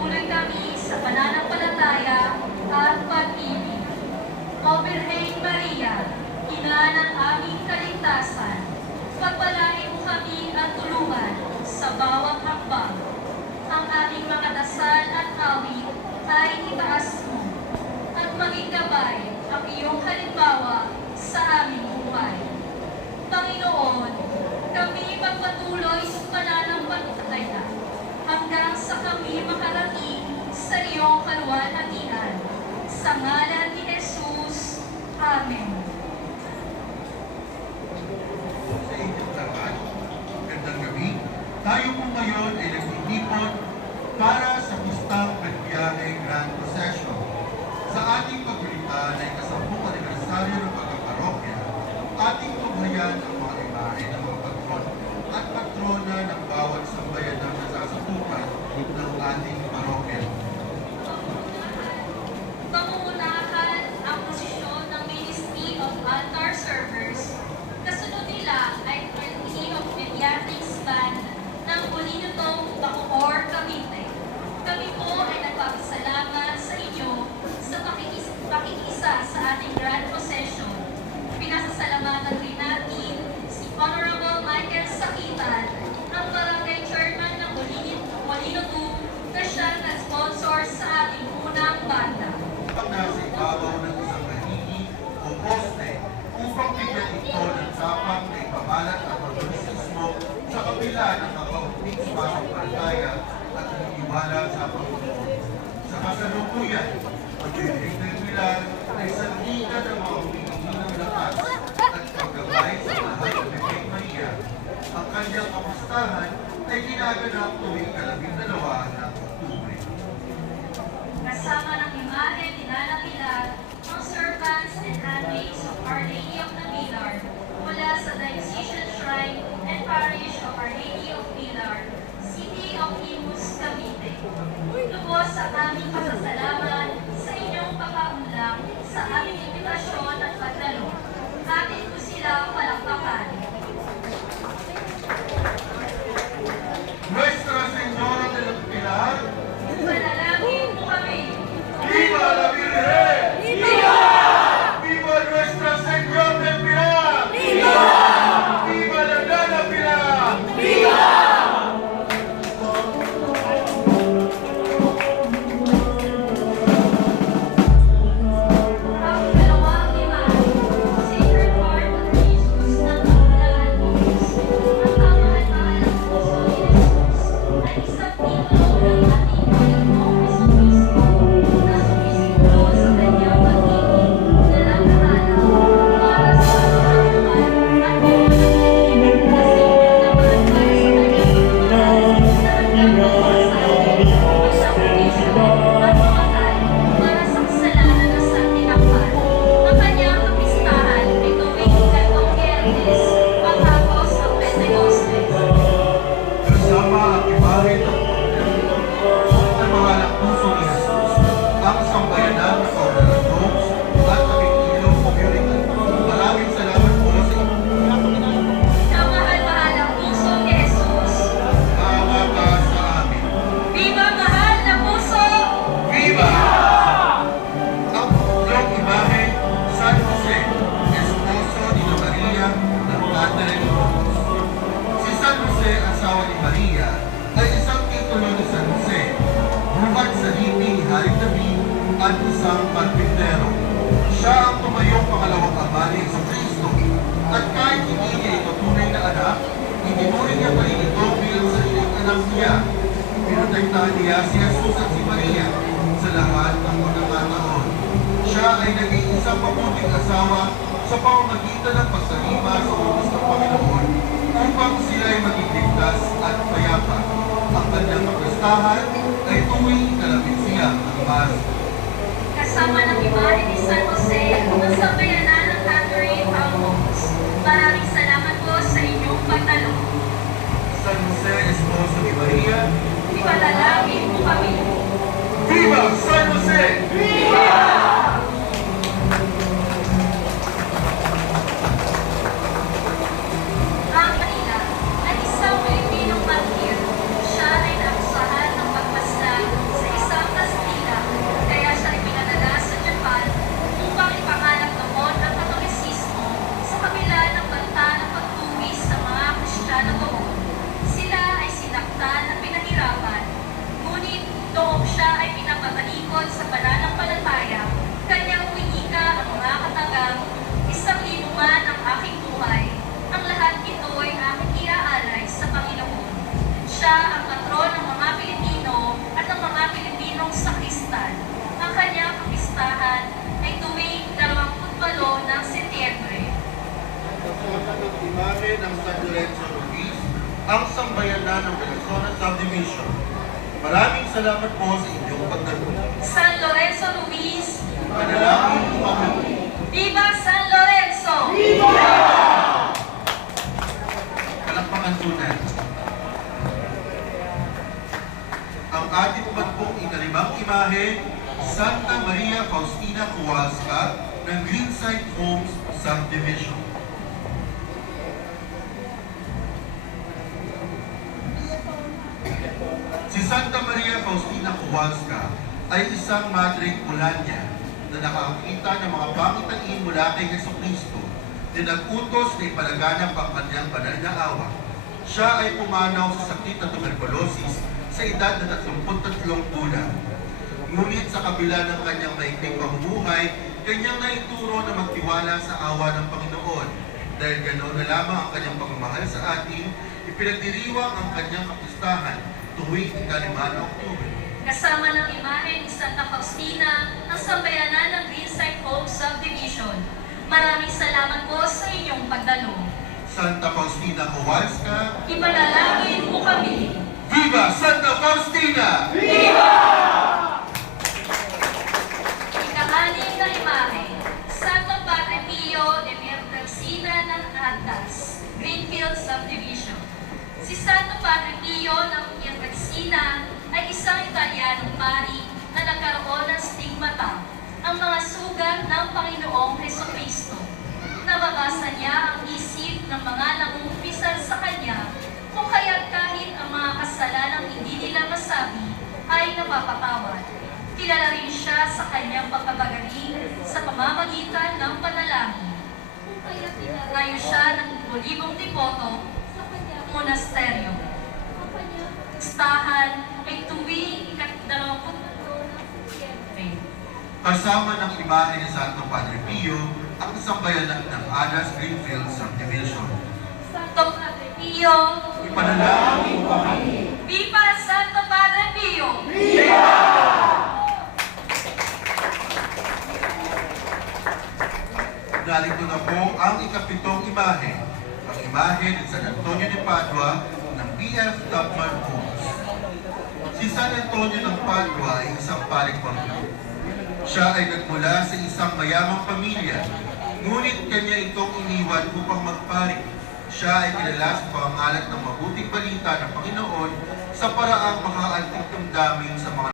pagpatuloy kami sa pananampalataya at pag-ibig. O Birhen Maria, Ina ng aming kaligtasan, pagpalain mo kami at tulungan sa bawat hakbang ang aming mga dasal Samaria de Jesus. Amém. grand procession. Pinasasalamatan rin natin si Honorable Michael Sakitan, ang barangay chairman ng Molino 2, na siya na sponsor sa ating unang banda. Pag-nasa ay Maligtabi at isang pagbintero. Siya ang tumayong pangalawang ama ni Yeso Cristo. At kahit hindi niya ito tunay na anak, itinuloy niya pa rin ito bilang sariling anak niya. Pinotektahan niya si Jesus at si Maria sa lahat ng pagkakataon. Siya ay naging isang mabuting asawa sa pamamagitan ng pagsalima sa utos ng Panginoon upang sila ay maging ligtas at payapa. Ang kanyang pagkastahan ay tuwing kalamitan. Maraming salamat po sa inyong pagtanong. San Lorenzo Luis, Panalangin po kami. Viva San Lorenzo! Kalakpakan tunay. Ang ating pagpong ikalimang imahe, Santa Maria Faustina Kowalska ng Greenside Homes Subdivision. Si Santa Maria Faustina Kowalska ay isang madring Polanya na nakakita ng mga pangitain mula kay Yeso Cristo na nag-utos na ipalaganap ang kanyang banal na awa. Siya ay pumanaw sa sakit na tuberculosis sa edad na 33 bulan. Ngunit sa kabila ng kanyang maikling pamumuhay, kanyang naituro na magtiwala sa awa ng Panginoon. Dahil ganoon na lamang ang kanyang pagmamahal sa atin, ipinagdiriwang ang kanyang kapustahan tuwing ikalima ng Oktubre. Kasama ng imahe ni Santa Faustina ang sambayanan ng Greenside Home Subdivision. Maraming salamat po sa inyong pagdalo. Santa Faustina Kowalska, Ipanalangin mo kami. Viva Santa Faustina! Ika-anim na imahe, Santo Padre Pio de Merdagsina ng Atas, Greenfield Subdivision. Si Santo Padre Pio ng Merdagsina ay isang Italianong pari na nagkaroon ng stigmata, ang mga sugat ng Panginoong Heso Kristo. Nababasa niya ang isip ng mga nangungumpisal sa kanya kung kaya't kahit ang mga kasalanang hindi nila masabi ay napapatawad. Kilala rin siya sa kanyang pagpapagaling sa pamamagitan ng panalangin. Tinarayo siya ng bolibong kanyang monasteryo. Listahan ay tuwing ikatdalawang ng Setyembre. Kasama ng imahe ni Santo Padre Pio, ang isang bayanan ng Adas Greenfield Subdivision. Santo Padre Pio, Ipanalangin po kami. Viva Santo Padre Pio! Narito na po ang ikapitong imahe, ang imahe ni San Antonio de Padua ng B.F. Tubman Homes. Si San Antonio ng Padua ay isang paring. Siya ay nagmula sa isang mayamang pamilya, ngunit kanya itong iniwan upang magparing. Siya ay kilala sa pangalan ng mabuting balita ng Panginoon sa paraang makaantig damdamin sa mga